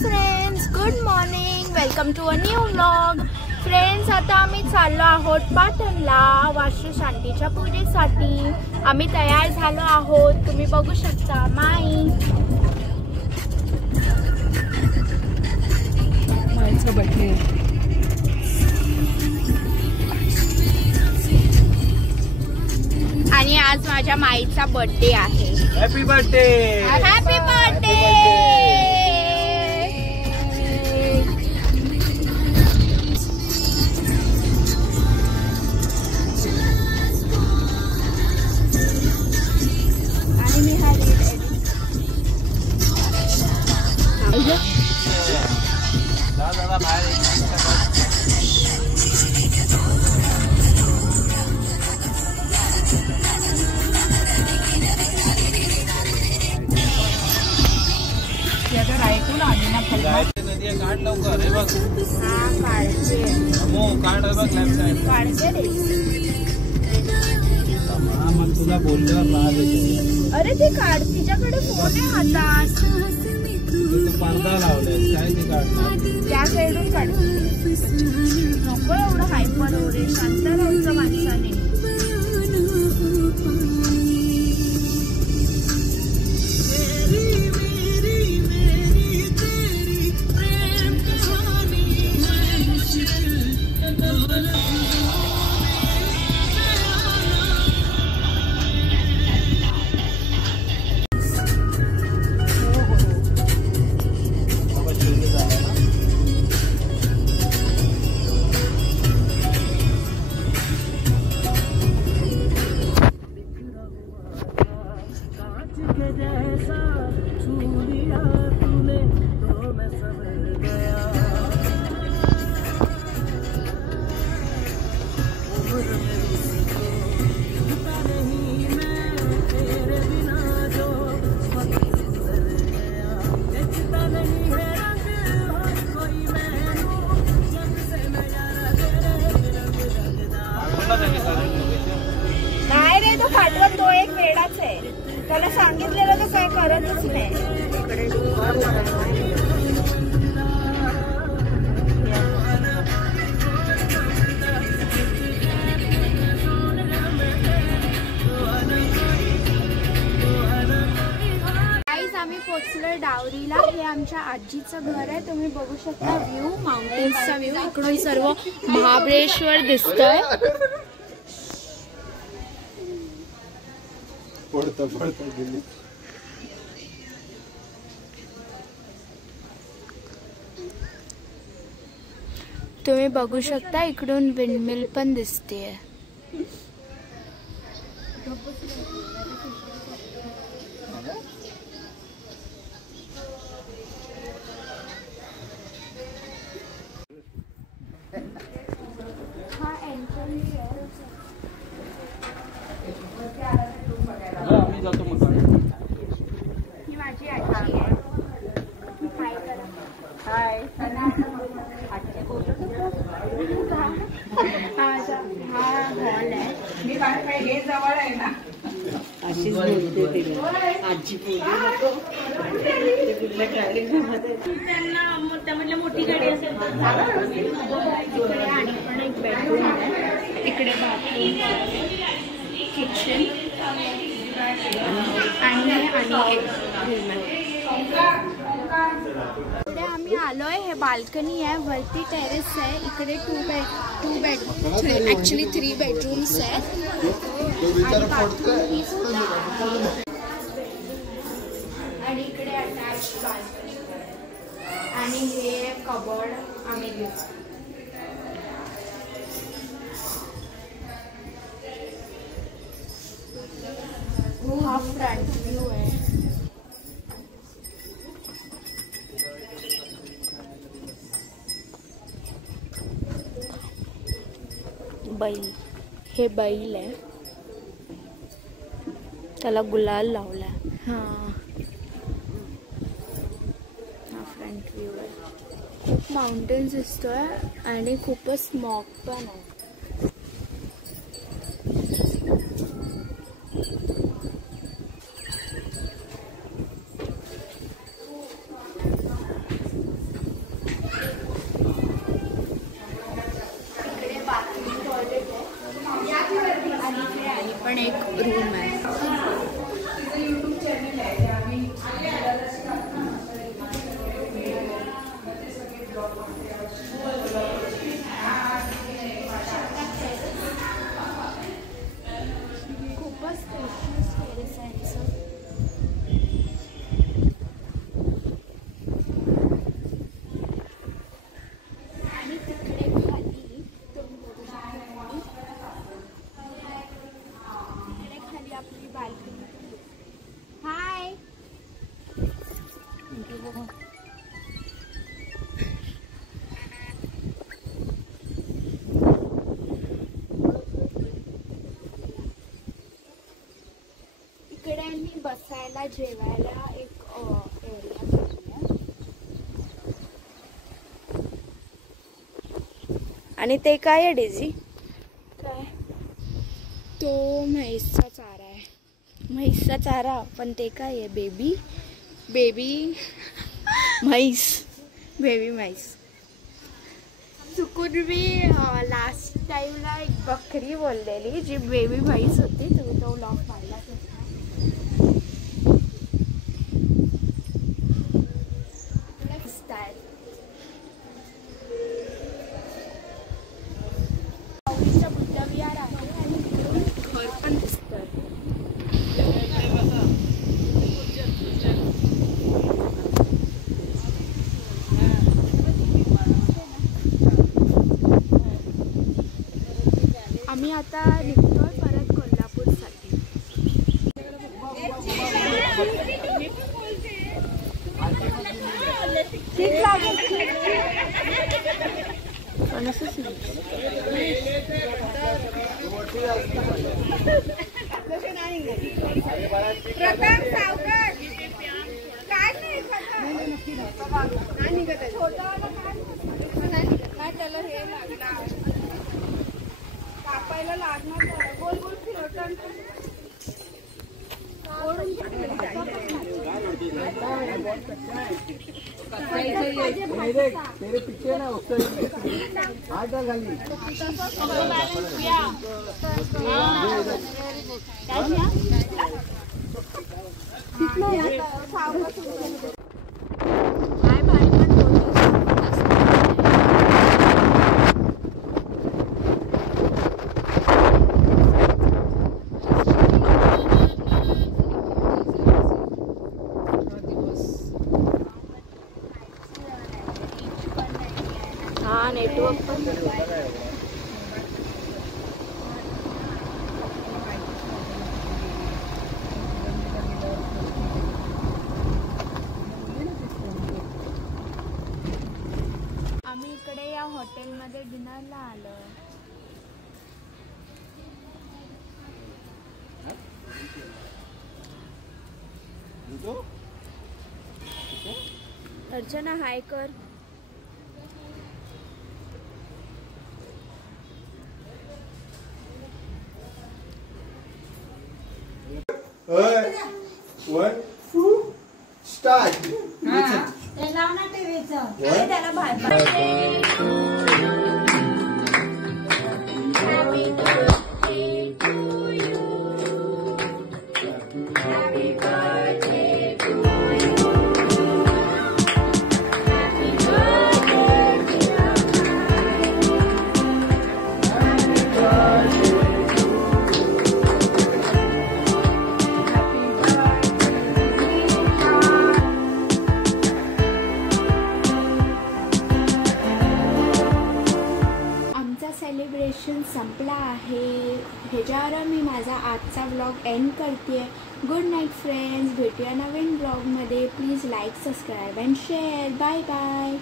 Friends, good morning, welcome to a new vlog. Friends, आता आम्ही चाललो आहोत पाटणला वास्तू शांतीच्या पूजेसाठी. आम्ही तयार झालो आहोत, तुम्ही बघू शकता. माईचा बर्थडे आणि आज माझ्या माईचा बर्थडे आहे. Happy birthday. Happy birthday. आणि मी हा दादा बाहेर ऐकून आली ना नदी काढ लवकर. हे बघ. हा काढते. हो काढ. हे बघ लेफ्ट साइड काढते रे. मग तुला बोललेला त्रास येतो. अरे ते काढ, तिच्याकडे फोन आहे हातात. तू पडदा लावलाय काय ते काढणार. त्या साईडून काढ. नको एवढं हायपर हो रे, शांत राहायचं माणसाने. नाही रे, तो पाठवत, तो एक वेडाच आहे. त्याला सांगितलेलं तर काय करतच नाही. आम्ही पोचलोय डावरीला. हे आमच्या आजीचं घर आहे. तुम्ही बघू शकता व्ह्यू, माउंटेन्सचा व्ह्यू. इकडून सर्व महाबळेश्वर दिसतंय. तुम्ही बघू शकता इकडून विंडमिल पण दिसतेय. आम्ही जातो मग. ही माझी आजी आहे. हाय करा. हाय. हा हॉल आहे. मी हे जवळ आहे ना. अशीच बोलते ती आजी. त्यांना मोठ्या मोठी गाडी असेल तर इकडे आणि पण एक बेडरूम आहे. इकडे बाथरूम, किचन आणि एक रूम आहे. इकडे आम्ही आलोय. हे बाल्कनी आहे, वरती टेरेस आहे. इकडे टू बेड ऍक्च्युली 3 बेडरूम्स आहेत. आणि इकडे अटॅच बाल्कनी आणि हे कबर्ड आम्ही घेतो. हा फ्रंट व्ह्यू आहे. बैल, हे बैल आहे. त्याला गुलाल लावलाय. हा फ्रंट व्ह्यू आहे. खूप माउंटेन्स दिसतोय आणि खूपच स्मॉग पण आहे. आम्हाला जेवायला एक एरिया भेटला आणि ते काय आहे डेझी? काय तो म्हैसचा चारा आहे. म्हैसचा चारा. पण ते काय आहे? बेबी बेबी म्हैस. बेबी म्हैस. चुकून मी लास्ट टाइमला एक बकरी बोललेली जी बेबी म्हैस होती. तुम्ही तो व्लॉग पाहिला बुद्ध विहार आहे आणि घर पण दिसतं. आम्ही आता निघतोय परत कोल्हापूरसाठी. कापायला लागणार. गोल गोल फिरवतात. तेरे पीछे ना उससे हाथ डाल खाली. काय भारी पण हा नेटवर्क पण. आम्ही इकडे या हॉटेलमध्ये डिनरला आलो. अर्चना हाय कर. One, two, start. सेलिब्रेशन संपला आहे. ह्याच्यावर मी माझा आजचा व्लॉग एंड करते. Good night friends. भेटूया नवीन व्लॉगमध्ये. Please like, subscribe and share. Bye bye.